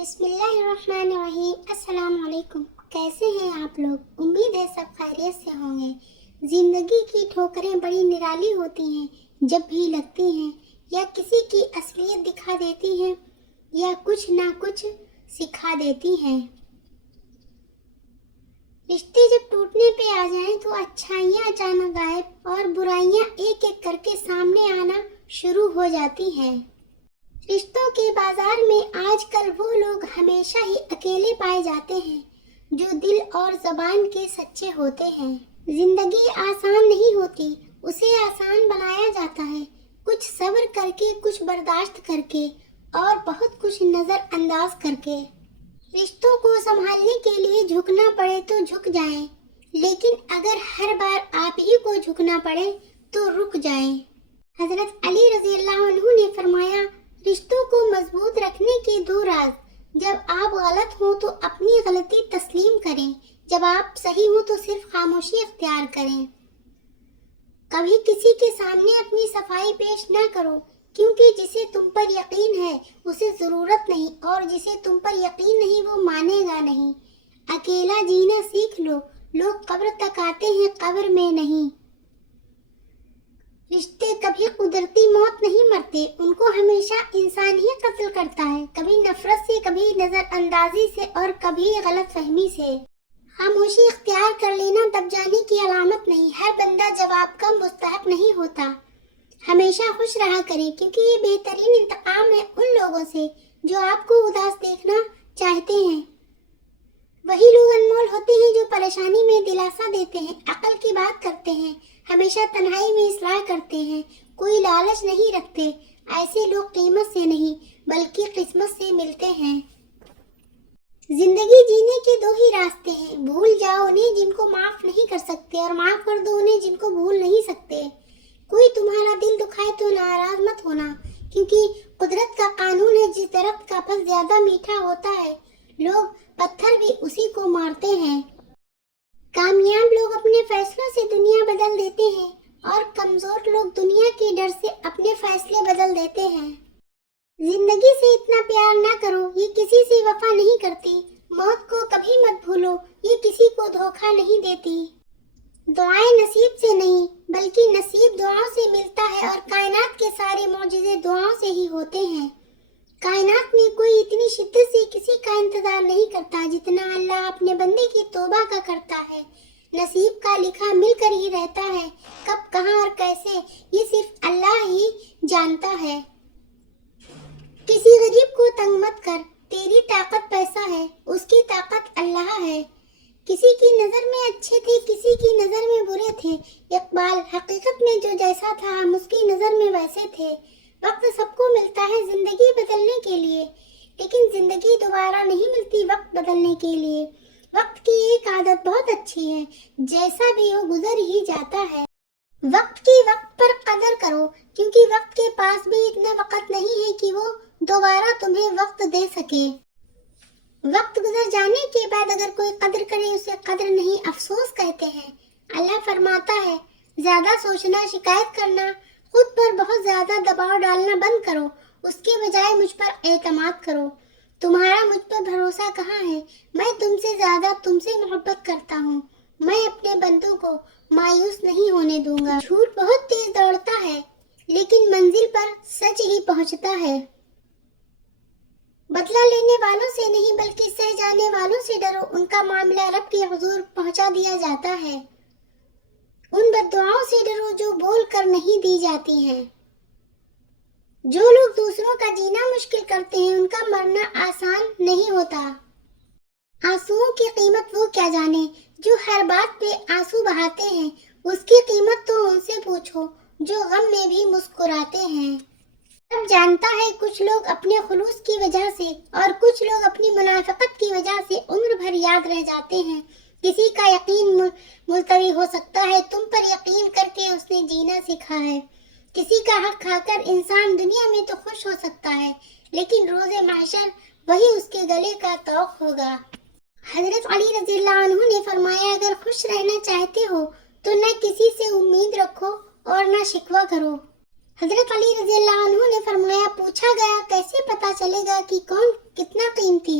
بسم اللہ الرحمن الرحیم۔ السلام علیکم، کیسے ہیں آپ لوگ؟ امید ہے سب خیریت سے ہوں گے۔ زندگی کی ٹھوکریں بڑی نرالی ہوتی ہیں، جب بھی لگتی ہیں یا کسی کی اصلیت دکھا دیتی ہیں یا کچھ نہ کچھ سکھا دیتی ہیں۔ رشتے جب ٹوٹنے پہ آ جائیں تو اچھائیاں اچانک غائب اور برائیاں ایک ایک کر کے سامنے آنا شروع ہو جاتی ہیں۔ رشتوں کے بازار میں آج کل وہ لوگ ہمیشہ ہی اکیلے پائے جاتے ہیں جو دل اور زبان کے سچے ہوتے ہیں۔ زندگی آسان نہیں ہوتی، اسے آسان بنایا جاتا ہے، کچھ صبر کر کے، کچھ برداشت کر کے اور بہت کچھ نظر انداز کر کے۔ رشتوں کو سنبھالنے کے لیے جھکنا پڑے تو جھک جائیں، لیکن اگر ہر بار آپ ہی کو جھکنا پڑے تو رک جائیں۔ حضرت علی رضی اللہ عنہ نے فرمایا، رشتوں کو مضبوط رکھنے کے دو راز: جب آپ غلط ہوں تو اپنی غلطی تسلیم کریں، جب آپ صحیح ہوں تو صرف خاموشی اختیار کریں۔ کبھی کسی کے سامنے اپنی صفائی پیش نہ کرو، کیونکہ جسے تم پر یقین ہے اسے ضرورت نہیں، اور جسے تم پر یقین نہیں وہ مانے گا نہیں۔ اکیلا جینا سیکھ لو، لوگ قبر تک آتے ہیں، قبر میں نہیں۔ رشتے کبھی قدرتی موت نہیں مرتے، ان کو ہمیشہ انسان ہی قتل کرتا ہے، کبھی نفرت سے، کبھی نظر اندازی سے اور کبھی غلط فہمی سے۔ خاموشی اختیار کر لینا دب جانے کی علامت نہیں، ہر بندہ جواب کا مستحق نہیں ہوتا۔ ہمیشہ خوش رہا کریں، کیونکہ یہ بہترین انتقام ہے ان لوگوں سے جو آپ کو اداس دیکھنا چاہتے ہیں۔ وہی لوگ انمول ہوتے ہیں جو پریشانی میں دلاسا دیتے ہیں، عقل کی بات کرتے ہیں، ہمیشہ تنہائی میں اصلاح کرتے ہیں، کوئی لالچ نہیں رکھتے۔ ایسے لوگ قیمت سے نہیں بلکہ قسمت سے ملتے ہیں۔ زندگی جینے کے دو ہی راستے ہیں: بھول جاؤ انہیں جن کو معاف نہیں کر سکتے، اور معاف کر دو انہیں جن کو بھول نہیں سکتے۔ کوئی تمہارا دل دکھائے تو ناراض مت ہونا، کیونکہ قدرت کا قانون ہے، جس درخت کا پھل زیادہ میٹھا ہوتا ہے لوگ پتھر بھی اسی کو مارتے ہیں۔ کامیاب لوگ اپنے فیصلوں سے دنیا بدل دیتے ہیں، اور کمزور لوگ دنیا کے ڈر سے اپنے فیصلے بدل دیتے ہیں۔ زندگی سے اتنا پیار نہ کرو، یہ کسی سے وفا نہیں کرتی۔ موت کو کبھی مت بھولو، یہ کسی کو دھوکہ نہیں دیتی۔ دعائیں نصیب سے نہیں بلکہ نصیب دعاؤں سے ملتا ہے، اور کائنات کے سارے معجزے دعاؤں سے ہی ہوتے ہیں۔ کائنات میں کوئی اتنی شدت سے کسی کا انتظار نہیں کرتا جتنا اللہ اپنے بندے کی توبہ کا کرتا ہے۔ نصیب کا لکھا مل کر ہی رہتا ہے، کب، کہاں اور کیسے یہ صرف اللہ ہی جانتا ہے۔ کسی غریب کو تنگ مت کر، تیری طاقت پیسہ ہے، اس کی طاقت اللہ ہے۔ کسی کی نظر میں اچھے تھے، کسی کی نظر میں برے تھے۔ اقبال: حقیقت میں جو جیسا تھا ہم اس کی نظر میں ویسے تھے۔ وقت سب کو ملتا ہے زندگی بدلنے کے لیے، لیکن زندگی دوبارہ نہیں ملتی وقت بدلنے کے لیے۔ وقت کی ایک عادت بہت اچھی ہے: جیسا بھی ہو گزر ہی جاتا ہے۔ وقت کی وقت پر قدر کرو، کیونکہ وقت کے پاس بھی اتنا وقت نہیں ہے کہ وہ دوبارہ تمہیں وقت دے سکے۔ وقت گزر جانے کے بعد اگر کوئی قدر کرے اسے قدر نہیں، افسوس کہتے ہیں۔ اللہ فرماتا ہے، زیادہ سوچنا، شکایت کرنا، خود پر بہت زیادہ دباؤ ڈالنا بند کرو، اس کے بجائے مجھ پر اعتماد کرو۔ تمہارا مجھ پر بھروسہ کہاں ہے؟ میں تم سے زیادہ تم سے محبت کرتا ہوں، میں اپنے بندوں کو مایوس نہیں ہونے دوں گا۔ جھوٹ بہت تیز دوڑتا ہے لیکن منزل پر سچ ہی پہنچتا ہے۔ بدلہ لینے والوں سے نہیں بلکہ سہ جانے والوں سے ڈرو، ان کا معاملہ رب کے حضور پہنچا دیا جاتا ہے۔ ان بددعاؤں سے ڈرو جو بول کر نہیں دی جاتی ہیں۔ جو لوگ دوسروں کا جینا مشکل کرتے ہیں ان کا مرنا آسان نہیں ہوتا۔ آنسوؤں کی قیمت وہ کیا جانے جو ہر بات پہ آنسو بہاتے ہیں، اس کی قیمت تو ان سے پوچھو جو غم میں بھی مسکراتے ہیں۔ رب جانتا ہے کچھ لوگ اپنے خلوص کی وجہ سے اور کچھ لوگ اپنی منافقت کی وجہ سے عمر بھر یاد رہ جاتے ہیں۔ کسی کا یقین ملتوی ہو سکتا ہے، تم پر یقین کر کے اس نے جینا سیکھا ہے۔ کسی کا حق کھا کر انسان دنیا میں تو خوش ہو سکتا ہے، لیکن روز محشر وہی اس کے گلے کا طوق ہوگا۔ حضرت علی رضی اللہ عنہ نے فرمایا، اگر خوش رہنا چاہتے ہو تو نہ کسی سے امید رکھو اور نہ شکوہ کرو۔ حضرت علی رضی اللہ عنہ نے فرمایا، پوچھا گیا کیسے پتا چلے گا کہ کون کتنا قیمتی